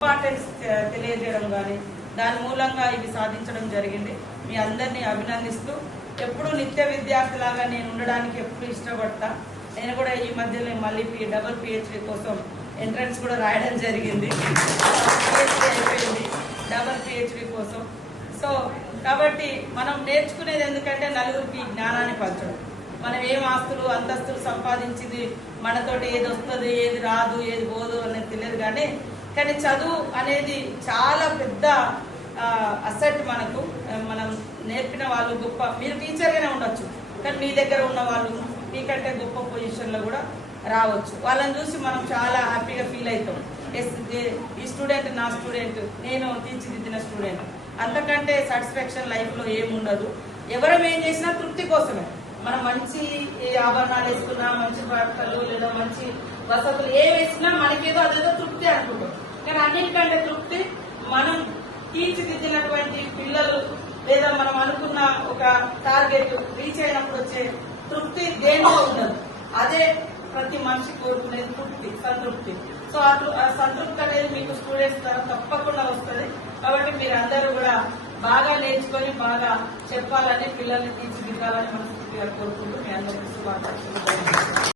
Importance తెలియజేయడం కానీ దాని మూలంగా ఇవి సాధించడం జరిగింది. మీ అందరినీ అభినందిస్తూ ఎప్పుడు నిత్య విద్యార్థిలాగా నేను ఉండడానికి ఎప్పుడు ఇష్టపడతా. నేను కూడా ఈ మధ్యలో మళ్ళీ డబుల్ పిహెచ్డి కోసం ఎంట్రన్స్ కూడా రాయడం జరిగింది. అయిపోయింది డబుల్ పిహెచ్డి కోసం. సో కాబట్టి మనం నేర్చుకునేది ఎందుకంటే నలుగురికి జ్ఞానాన్ని పంచడం. మనం ఏం ఆస్తులు అంతస్తులు సంపాదించింది మనతోటి ఏది వస్తుంది ఏది రాదు ఏది పోదు అనేది తెలియదు. కానీ చదువు అనేది చాలా పెద్ద అసెట్. మనకు మనం నేర్పిన వాళ్ళు గొప్ప, మీరు టీచర్గానే ఉండొచ్చు కానీ మీ దగ్గర ఉన్న వాళ్ళు మీకంటే గొప్ప పొజిషన్లో కూడా రావచ్చు. వాళ్ళని చూసి మనం చాలా హ్యాపీగా ఫీల్ అవుతాం. ఈ స్టూడెంట్ నా స్టూడెంట్, నేను తీర్చిదిద్దిన స్టూడెంట్. అంతకంటే సాటిస్ఫాక్షన్ లైఫ్లో ఏముండదు. ఎవరం ఏం చేసినా తృప్తి కోసమే. మనం మంచి ఆభరణాలు వేసుకున్నా, మంచి బట్టలు లేదా మంచి వసతులు ఏ వేసినా మనకేదో అదేదో తృప్తి అనుకుంటాం. కానీ అన్నిటికంటే తృప్తి మనం తీర్చిదిద్దినటువంటి పిల్లలు లేదా మనం అనుకున్న ఒక టార్గెట్ రీచ్ అయినప్పుడు వచ్చే తృప్తి దేనిలో ఉండదు. అదే ప్రతి మనిషి కోరుకునేది తృప్తి, సంతృప్తి. సో ఆ సంతృప్తి అనేది మీకు స్టూడెంట్స్ ద్వారా తప్పకుండా వస్తుంది. కాబట్టి మీరు అందరూ కూడా బాగా నేర్చుకొని బాగా చెప్పాలని, పిల్లల్ని తీర్చిదిద్దాలని మనస్ఫూర్తిగా కోరుకుంటూ మీ అందరికీ శుభాకాంక్షలు.